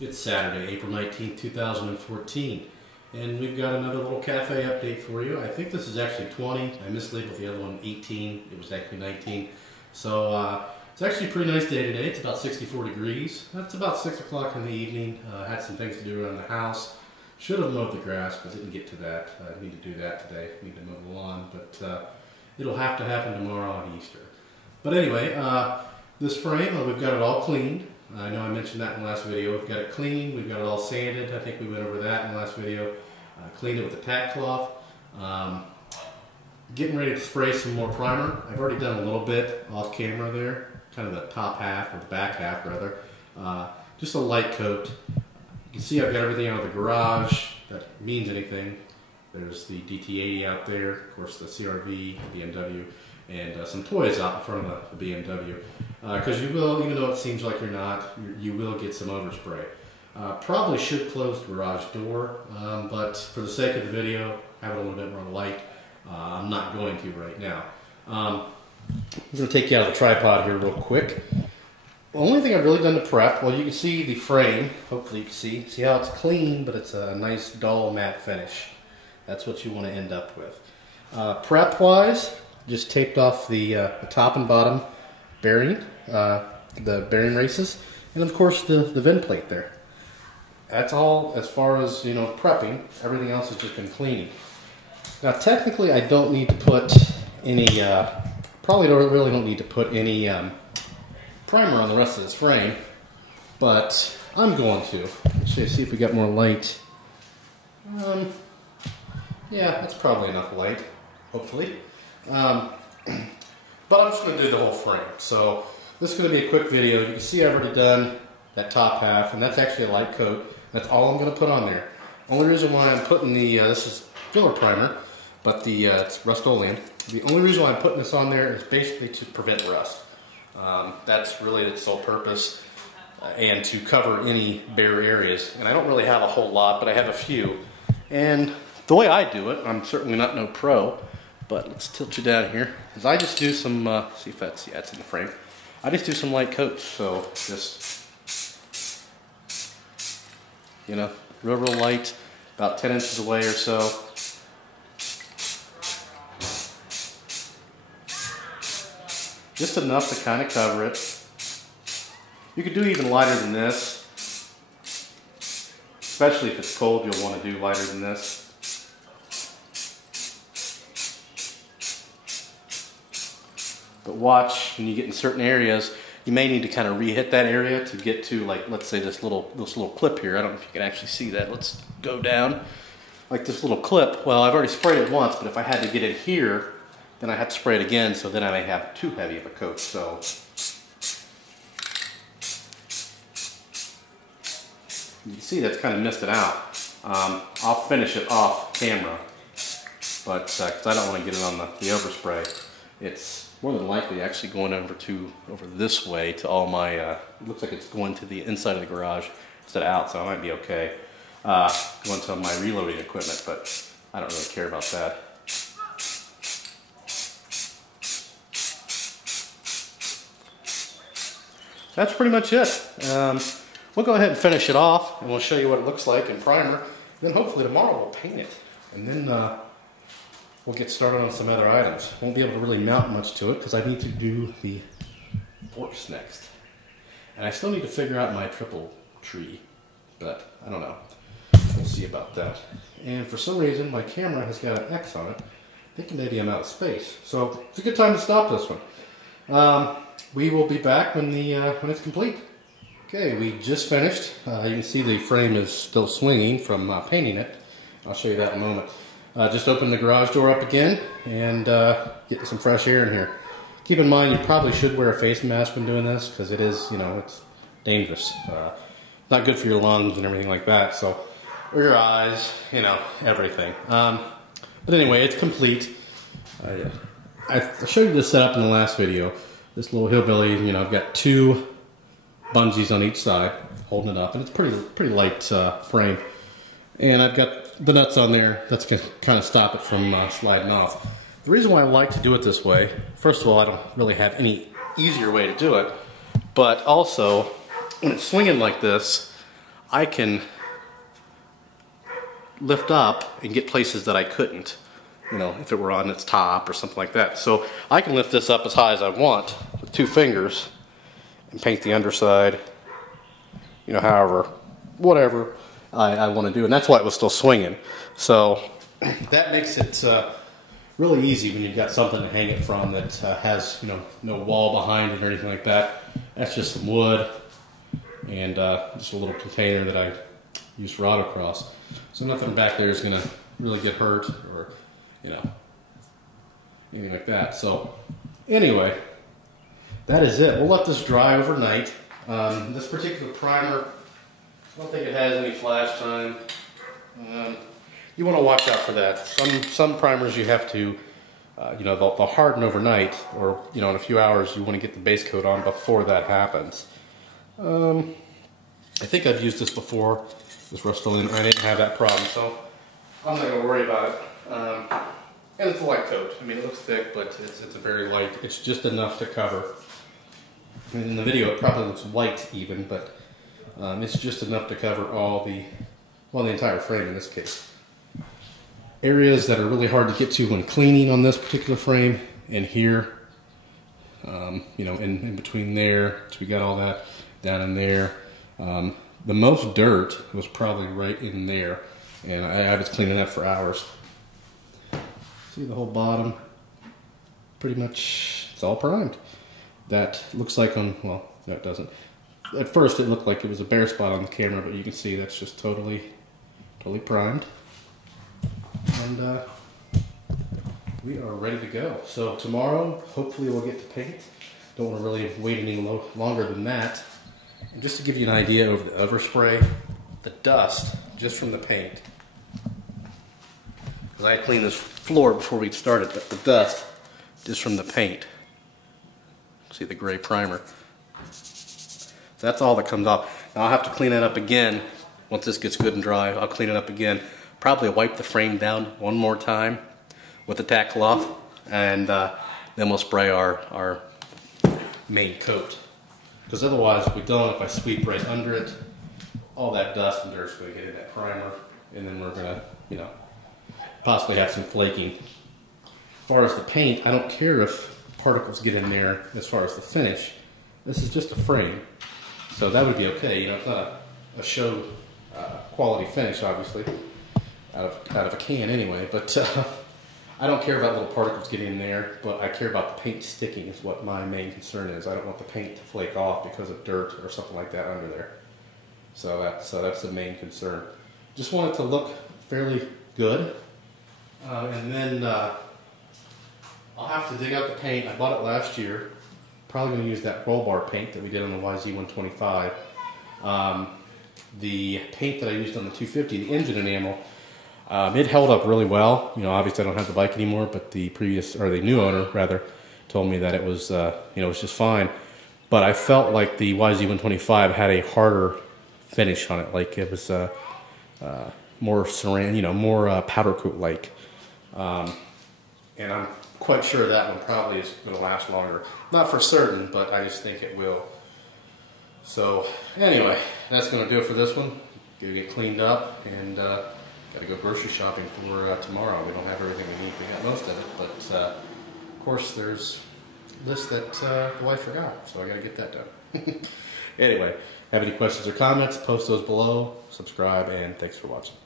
It's Saturday, April 19th, 2014, and we've got another little cafe update for you. I think this is actually 20. I mislabeled the other one 18. It was actually 19. So it's actually a pretty nice day today. It's about 64 degrees. That's about 6 o'clock in the evening. Had some things to do around the house. Should have mowed the grass, but didn't get to that. I need to do that today. Need to mow the lawn, but it'll have to happen tomorrow on Easter. But anyway, this frame, we've got it all cleaned. I know I mentioned that in the last video. We've got it clean, we've got it all sanded. I think we went over that in the last video. Cleaned it with a tack cloth. Getting ready to spray some more primer. I've already done a little bit off camera there, kind of the top half, or the back half rather. Just a light coat. You can see I've got everything out of the garage. That means anything. There's the DT80 out there, of course the CRV, the BMW, and some toys out in front of the BMW. Because you will, even though it seems like you're not, you will get some overspray. Probably should close the garage door, but for the sake of the video, have it a little bit more light. I'm not going to right now. I'm going to take you out of the tripod here real quick. The only thing I've really done to prep, well, you can see the frame. Hopefully you can see how it's clean, but it's a nice dull matte finish. That's what you want to end up with. Prep-wise, just taped off the top and bottom bearing, the bearing races, and of course the vent plate there. That's all as far as, you know, prepping. Everything else has just been cleaning. Now technically I don't need to put any, really don't need to put any primer on the rest of this frame, but I'm going to. Let's see if we got more light. Yeah, that's probably enough light, hopefully. But I'm just going to do the whole frame. So this is going to be a quick video. You can see I've already done that top half, and that's actually a light coat. That's all I'm going to put on there. Only reason why I'm putting the, this is filler primer, but the it's Rust-Oleum. The only reason why I'm putting this on there is basically to prevent rust. That's really its sole purpose, and to cover any bare areas. And I don't really have a whole lot, but I have a few. And the way I do it, I'm certainly not no pro, but let's tilt you down here, is I just do some, see if that's, yeah, it's in the frame. I just do some light coats, so just, you know, real light, about 10 inches away or so. Just enough to kind of cover it. You could do even lighter than this, especially if it's cold. You'll want to do lighter than this. But watch, when you get in certain areas, you may need to kind of re-hit that area to get to, like, let's say this little clip here. I don't know if you can actually see that. Let's go down. Like this little clip. Well, I've already sprayed it once, but if I had to get it here, then I have to spray it again, so then I may have too heavy of a coat. So you can see that's kind of misted out. I'll finish it off camera, but because I don't want to get it on the overspray. It's more than likely actually going over this way to all my, it looks like it's going to the inside of the garage instead of out, so I might be okay. Going to my reloading equipment, but I don't really care about that. That's pretty much it. We'll go ahead and finish it off, and we'll show you what it looks like in primer. And then hopefully tomorrow we'll paint it, and then we'll get started on some other items. Won't be able to really mount much to it because I need to do the forks next. And I still need to figure out my triple tree, but I don't know. We'll see about that. And for some reason my camera has got an X on it, thinking maybe I'm out of space. So it's a good time to stop this one. We will be back when it's complete. Okay, we just finished. You can see the frame is still swinging from painting it. I'll show you that in a moment. Just open the garage door up again and get some fresh air in here. Keep in mind you probably should wear a face mask when doing this because it is, you know, it's dangerous. Not good for your lungs and everything like that. So, or your eyes, you know, everything. But anyway, it's complete. I showed you this setup in the last video. This little hillbilly, you know, I've got two bungees on each side holding it up, and it's pretty light frame. And I've got the nuts on there. That's going to kind of stop it from sliding off. The reason why I like to do it this way, first of all, I don't really have any easier way to do it, but also when it's swinging like this, I can lift up and get places that I couldn't, you know, if it were on its top or something like that. So I can lift this up as high as I want with 2 fingers and paint the underside, you know, however, whatever I want to do. And that's why it was still swinging. So that makes it really easy when you've got something to hang it from that has, you know, no wall behind it or anything like that. That's just some wood and just a little container that I use for autocross. So nothing back there is going to really get hurt or, you know, anything like that. So anyway, that is it. We'll let this dry overnight. This particular primer, I don't think it has any flash time. You want to watch out for that. Some primers you have to, you know, they'll harden overnight, or, you know, in a few hours you want to get the base coat on before that happens. I think I've used this before, this Rust-Oleum. I didn't have that problem, so I'm not going to worry about it. And it's a light coat. I mean, it looks thick, but it's a very light. It's just enough to cover. I mean, in the video it probably looks white even, but it's just enough to cover all the, well, the entire frame in this case. Areas that are really hard to get to when cleaning on this particular frame, and here, you know, in between there, so we got all that down in there. The most dirt was probably right in there, and I was cleaning that for hours. See the whole bottom? Pretty much, it's all primed. That looks like on, well, no it doesn't. At first it looked like it was a bare spot on the camera, but you can see that's just totally primed. And we are ready to go. So tomorrow, hopefully we'll get to paint. Don't want to really wait any longer than that. And just to give you an idea over the overspray, the dust just from the paint. Because I cleaned this floor before we started, but the dust just from the paint. See the gray primer. So that's all that comes off. Now I'll have to clean it up again. Once this gets good and dry, I'll clean it up again. Probably wipe the frame down one more time with the tack cloth, and then we'll spray our main coat. Because otherwise, if we don't, if I sweep right under it, all that dust and dirt is going to get in that primer, and then we're going to, you know, possibly have some flaking. As far as the paint, I don't care if particles get in there as far as the finish. This is just a frame, so that would be okay. You know, it's not a show quality finish, obviously, out of a can anyway, but I don't care about little particles getting in there, but I care about the paint sticking is what my main concern is. I don't want the paint to flake off because of dirt or something like that under there. So that's the main concern. Just want it to look fairly good, and then I'll have to dig out the paint. I bought it last year. Probably going to use that roll bar paint that we did on the YZ125. The paint that I used on the 250, the engine enamel, it held up really well. You know, obviously I don't have the bike anymore, but the previous, or the new owner rather, told me that it was, you know, it was just fine. But I felt like the YZ125 had a harder finish on it, like it was more saran, you know, more powder coat like. And I'm quite sure that one probably is going to last longer. Not for certain, but I just think it will. So anyway, that's going to do it for this one. Gonna get cleaned up, and got to go grocery shopping for tomorrow. We don't have everything we need. We got most of it, but of course there's a list that the wife forgot, so I got to get that done. Anyway, have any questions or comments, post those below, subscribe, and thanks for watching.